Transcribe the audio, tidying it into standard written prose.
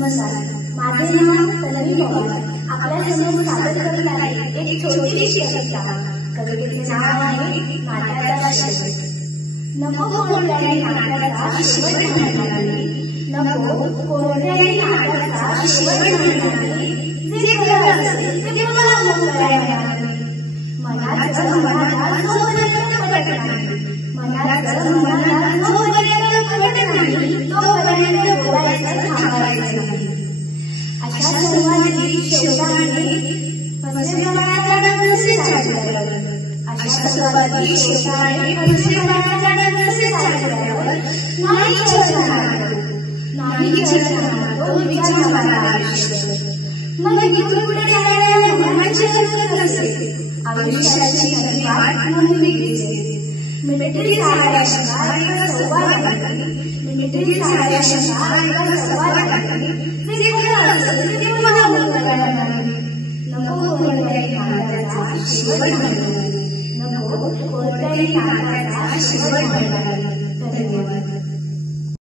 नमस्कार, माझे नाव तन्वी पवार. आपल्या समोर सादर करत आहे एक छोटीशी कविता. कवितेचे नाव आहे नाट्याचा शेवट. नको कोणत्याही नाट्याचा शेवट म्हणणारी, नको कोणत्याही नाट्याचा शेवट म्हणणारी, जे खरं असेल ते पुन्हा करायला मनाचं मनाला जोपर्यंत पटत नाही, मनाचं मनाला जोपर्यंत पटत नाही तोपर्यंत बोलायचं थांबायचं नाही. अशा संवादी शेवटाने फसवे मनाला कसे चालल्यावर, अशा संवादी शेवटाने फसवे मनाला कसे चालल्यावर नाही छळणार, नाही छळणार तो विचार मला आयुष्य. मग इथून पुढे जाणाऱ्या मनाची हरकत नसेल, आयुष्याची नवी वाट म्हणून निघते. मिटली साऱ्या शंका एका संवादाने, मिटली साऱ्या शंका एका संवादाने, जे खरं असेल ते पुन्हा बोलता नाही. नको कोणत्याही नात्याचा शेवट म्हणणारी, नको कोणत्याही नात्याचा शेवट म्हणणारी. धन्यवाद.